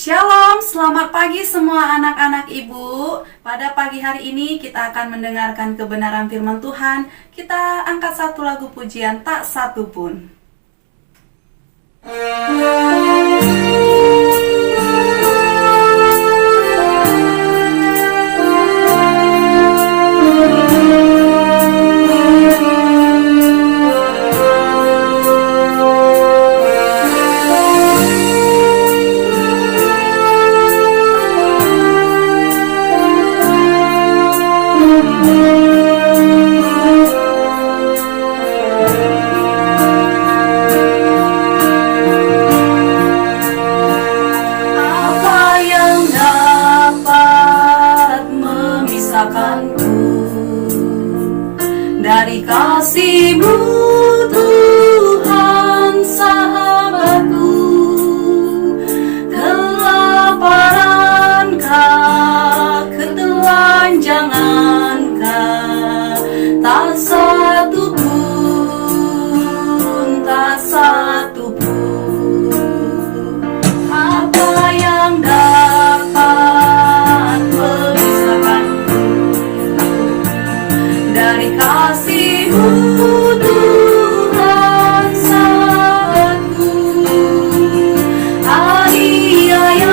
Shalom, selamat pagi semua anak-anak ibu. Pada pagi hari ini kita akan mendengarkan kebenaran firman Tuhan. Kita angkat satu lagu pujian, tak satu pun. Dari kasih-Mu Tuhan sahabatku, kelaparan-Kah, ketelanjangan-Kah, tak satu pun, tak satu pun. Apa yang dapat memisahkanku dari kasih-Mu Tuhan sahabatku? Aniayakah,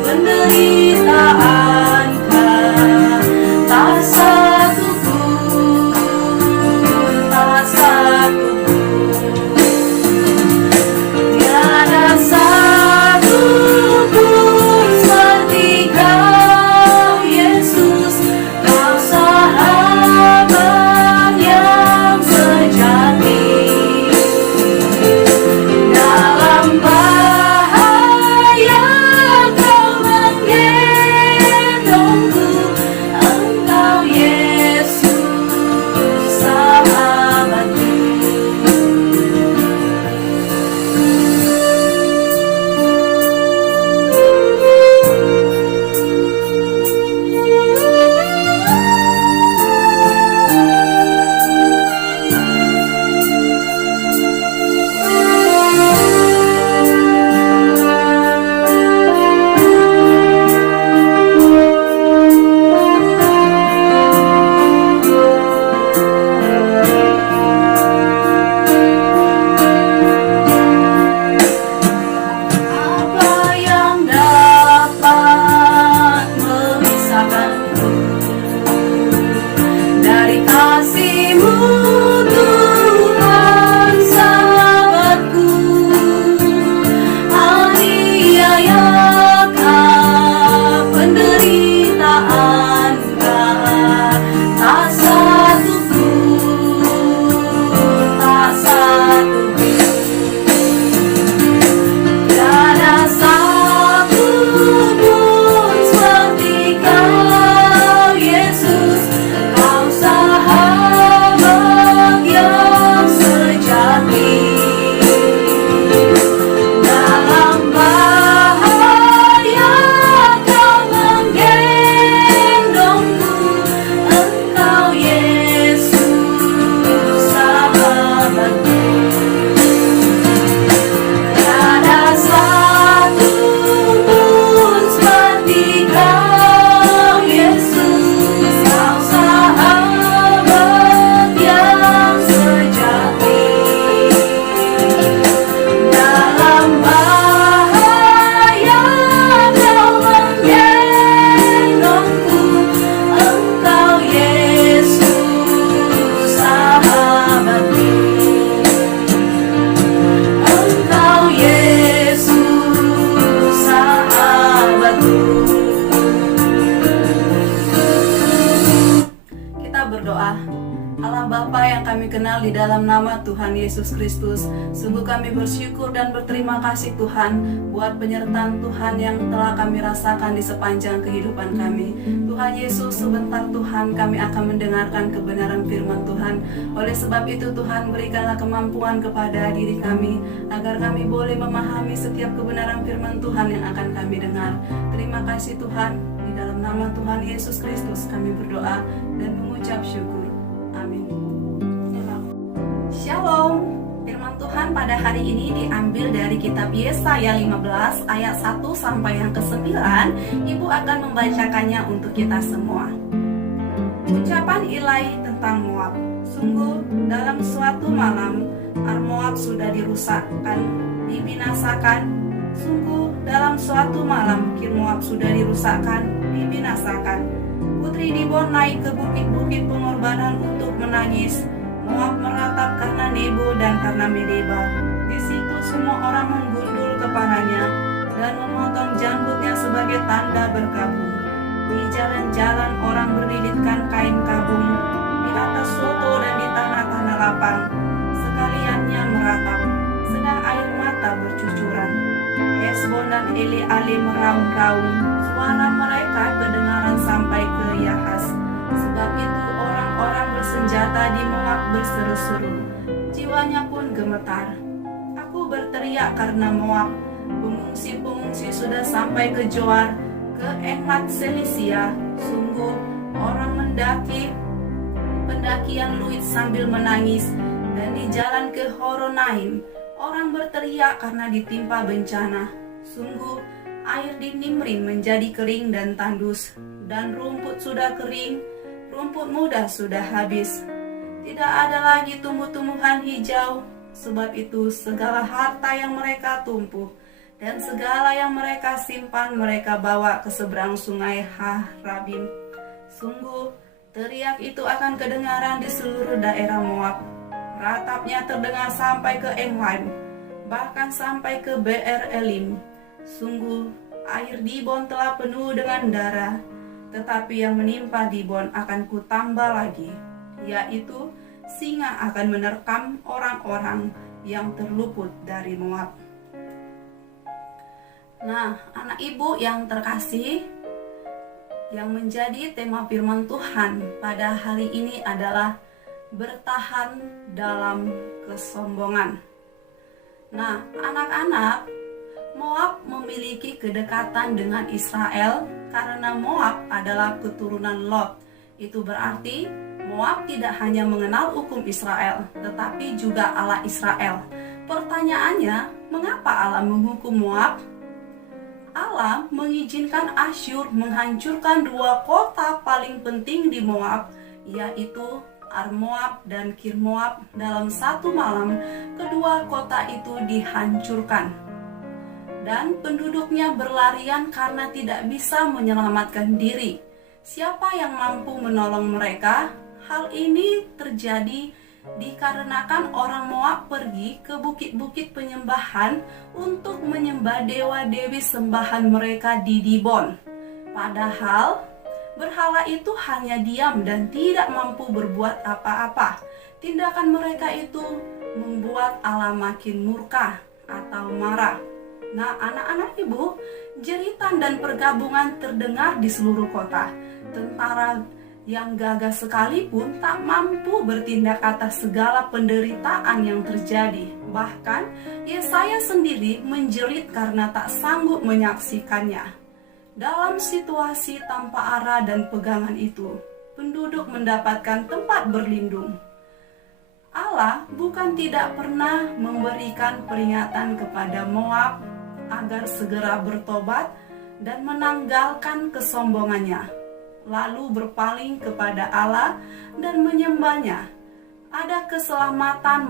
penderitaanKah, tak satu pun, tak satu pun. Tiada satu pun seperti Kau, Yesus. Kau sahabat yang sejati. Dalam bahaya Kau menggendongku. Engkau Yesus sahabatku. Apa yang dapat memisahkanku dari kasih-Mu Tuhan sahabatku? Aniayakah, penderitaanKah, tak satu pun, tak satu pun. Tiada satu pun seperti Kau, Yesus. Kau sahabat yang sejati. Dalam bahaya Kau menggendongku. Engkau Yesus sahabatku. Tiada satu pun seperti Kau, Yesus. Kau sahabat yang sejati. Dalam bahaya Kau menggendongku. Engkau Yesus sahabatku. Engkau Yesus sahabatku. Kita berdoa. Allah Bapa yang kami kenal di dalam nama Tuhan Yesus Kristus, sungguh kami bersyukur dan berterima kasih Tuhan buat penyertaan Tuhan yang telah kami rasakan di sepanjang kehidupan kami. Tuhan Yesus, sebentar Tuhan kami akan mendengarkan kebenaran firman Tuhan. Oleh sebab itu Tuhan, berikanlah kemampuan kepada diri kami agar kami boleh memahami setiap kebenaran firman Tuhan yang akan kami dengar. Terima kasih Tuhan, di dalam nama Tuhan Yesus Kristus kami berdoa dan mengucap syukur. Amin. Shalom. Firman Tuhan pada hari ini diambil dari kitab kitab Yesaya 15 ayat 1 sampai yang ke-9. Ibu akan membacakannya untuk kita semua. Ucapan ilahi tentang Moab. Sungguh dalam suatu malam Moab sudah dirusakkan, dibinasakan. Sungguh dalam suatu malam Moab sudah dirusakkan, dibinasakan. Putri Dibon naik ke bukit-bukit pengorbanan untuk menangis. Moab meratap karena Nebo dan karena Medeba. Di situ semua orang menggundul kepalanya dan memotong janggutnya sebagai tanda berkabung. Di jalan-jalan orang berlilitkan kain kabung, di atas soto dan di tanah-tanah lapang. Sekaliannya meratap, sedang air mata bercucuran. Hesbon dan Eleale meraung-raung, suara mereka kedengaran sampai ke Yahas. Sebab itu orang-orang bersenjata di Moab berseru-seru, jiwanya pun gemetar. Aku berteriak karena Moab, pengungsi-pengungsi sudah sampai ke Joar, ke Ekmat Selisia. Sungguh orang mendaki pendakian Luit sambil menangis, dan di jalan ke Horonaim orang berteriak karena ditimpa bencana. Sungguh air di Nimrim menjadi kering dan tandus, dan rumput sudah kering, rumput muda sudah habis. Tidak ada lagi tumbuh-tumbuhan hijau. Sebab itu segala harta yang mereka tumpuk dan segala yang mereka simpan mereka bawa ke seberang sungai Harabim. Sungguh teriak itu akan kedengaran di seluruh daerah Moab. Ratapnya terdengar sampai ke Englaim, bahkan sampai ke Beer Elim. Sungguh air Dibon telah penuh dengan darah, tetapi yang menimpa Dibon akan kutambah lagi, yaitu singa akan menerkam orang-orang yang terluput dari Moab. Nah, anak ibu yang terkasih, yang menjadi tema firman Tuhan pada hari ini adalah bertahan dalam kesombongan. Nah, anak-anak, Moab memiliki kedekatan dengan Israel karena Moab adalah keturunan Lot. Itu berarti Moab tidak hanya mengenal hukum Israel, tetapi juga Allah Israel. Pertanyaannya, mengapa Allah menghukum Moab? Allah mengizinkan Asyur menghancurkan dua kota paling penting di Moab, yaitu Armoab dan Kirmoab. Dalam satu malam, kedua kota itu dihancurkan, dan penduduknya berlarian karena tidak bisa menyelamatkan diri. Siapa yang mampu menolong mereka? Hal ini terjadi dikarenakan orang Moab pergi ke bukit-bukit penyembahan untuk menyembah dewa-dewi sembahan mereka di Dibon. Padahal berhala itu hanya diam dan tidak mampu berbuat apa-apa. Tindakan mereka itu membuat Allah makin murka atau marah. Nah, anak-anak ibu, jeritan dan pergabungan terdengar di seluruh kota. Tentara yang gagah sekalipun tak mampu bertindak atas segala penderitaan yang terjadi. Bahkan Yesaya sendiri menjerit karena tak sanggup menyaksikannya. Dalam situasi tanpa arah dan pegangan itu, penduduk mendapatkan tempat berlindung. Allah bukan tidak pernah memberikan peringatan kepada Moab agar segera bertobat dan menanggalkan kesombongannya, lalu berpaling kepada Allah dan menyembahnya. Ada keselamatan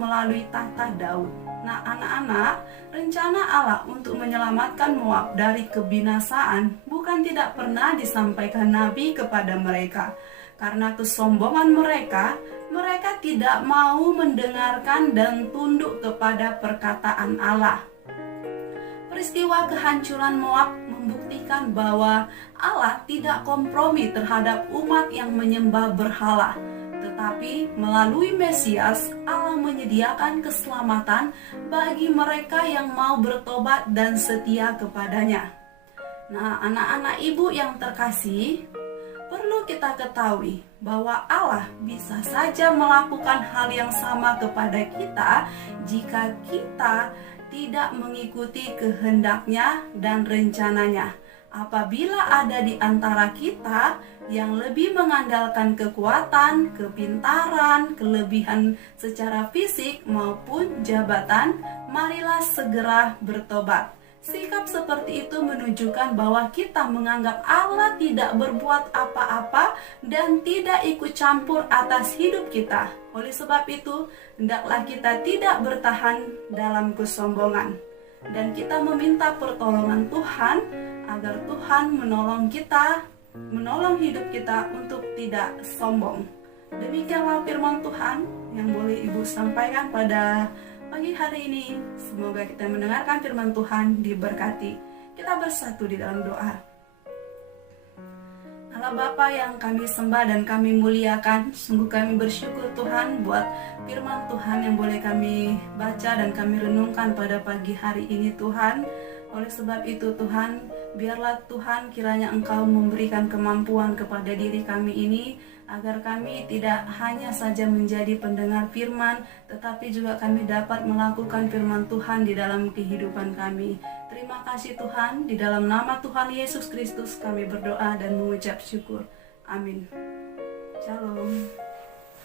melalui tahta Daud. Nah, anak-anak, rencana Allah untuk menyelamatkan Moab dari kebinasaan bukan tidak pernah disampaikan Nabi kepada mereka. Karena kesombongan mereka tidak mau mendengarkan dan tunduk kepada perkataan Allah. Peristiwa kehancuran Moab membuktikan bahwa Allah tidak kompromi terhadap umat yang menyembah berhala. Tetapi melalui Mesias, Allah menyediakan keselamatan bagi mereka yang mau bertobat dan setia kepadanya. Nah, anak-anak ibu yang terkasih, perlu kita ketahui bahwa Allah bisa saja melakukan hal yang sama kepada kita jika kita tidak mengikuti kehendaknya dan rencananya. Apabila ada di antara kita yang lebih mengandalkan kekuatan, kepintaran, kelebihan secara fisik maupun jabatan, marilah segera bertobat. Sikap seperti itu menunjukkan bahwa kita menganggap Allah tidak berbuat apa-apa dan tidak ikut campur atas hidup kita. Oleh sebab itu, hendaklah kita tidak bertahan dalam kesombongan. Dan kita meminta pertolongan Tuhan agar Tuhan menolong kita, menolong hidup kita untuk tidak sombong. Demikianlah firman Tuhan yang boleh Ibu sampaikan pada pagi hari ini. Semoga kita mendengarkan firman Tuhan diberkati. Kita bersatu di dalam doa. Allah Bapa yang kami sembah dan kami muliakan, sungguh kami bersyukur Tuhan buat firman Tuhan yang boleh kami baca dan kami renungkan pada pagi hari ini Tuhan. Oleh sebab itu Tuhan, biarlah Tuhan kiranya Engkau memberikan kemampuan kepada diri kami ini, agar kami tidak hanya saja menjadi pendengar firman, tetapi juga kami dapat melakukan firman Tuhan di dalam kehidupan kami. Terima kasih Tuhan, di dalam nama Tuhan Yesus Kristus kami berdoa dan mengucap syukur. Amin. Shalom.